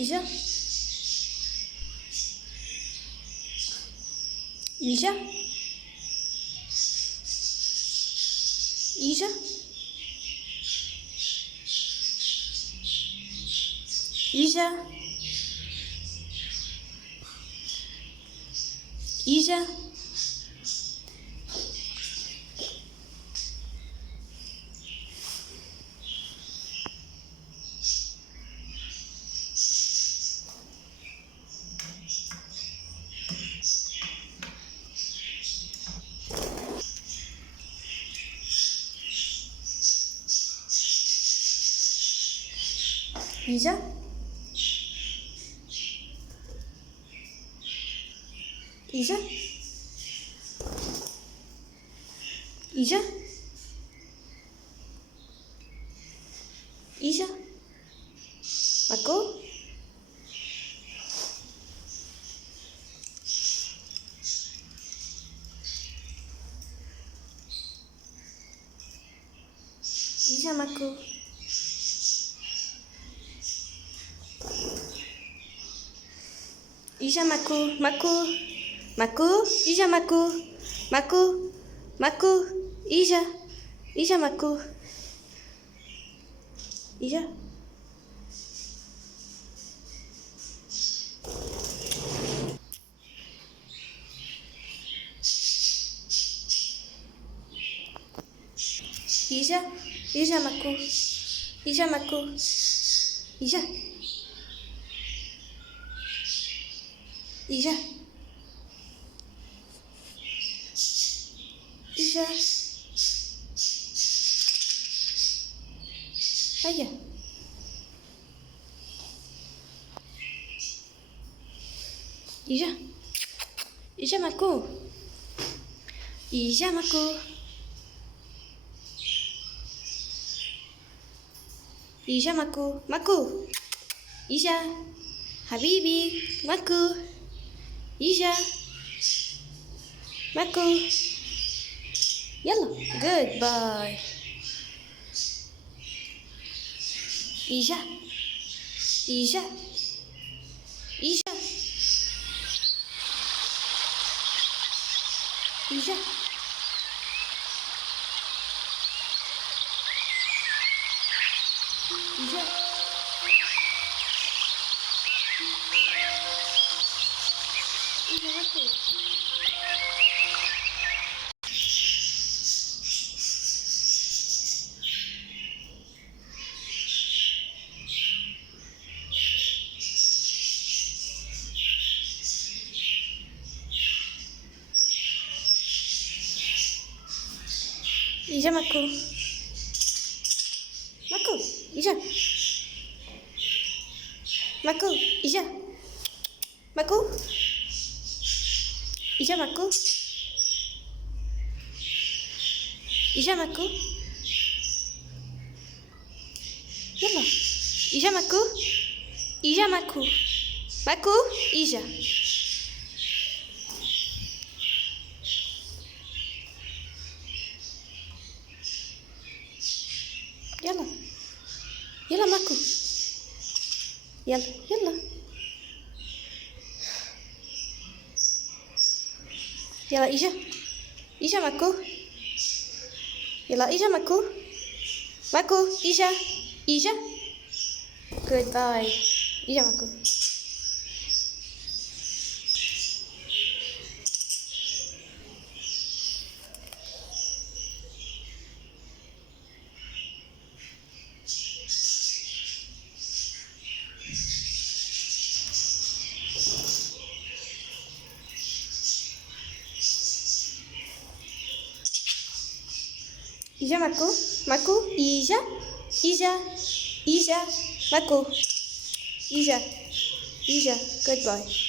Izia. Izia. Izia. Izia. Izia. Izia. Izia. Izia. Izia. Marco. Izia, Marco. Izia, Marco. Marco. Marco. Izia, Marco. Marco. Marco. Izia. Izia, Marco. Izia. Izia. Izia, Marco. Izia, Marco. Izia. Izia. Izia. Aia. Izia. Izia, Marco. Izia, Marco. Izia, Marco. Marco. Izia. Habibi. Marco. Izia. Marco. Yellow. Good boy. Izia. Izia. Izia. Izia. Izia. Izia, Marco. Izia, Marco. Marco. Izia. Marco. Izia. Marco. Izia, Marco. Izia, Marco. Yalla. Izia, Marco. Izia, Marco. Marco. Izia. يلا يلا ماكو يلا يلا يلا إيجا إيجا ماكو يلا إيجا ماكو ماكو إيجا إيجا goodbye إيجا ماكو إيجا ماكو ماكو إيجا إيجا إيجا ماكو إيجا إيجا goodbye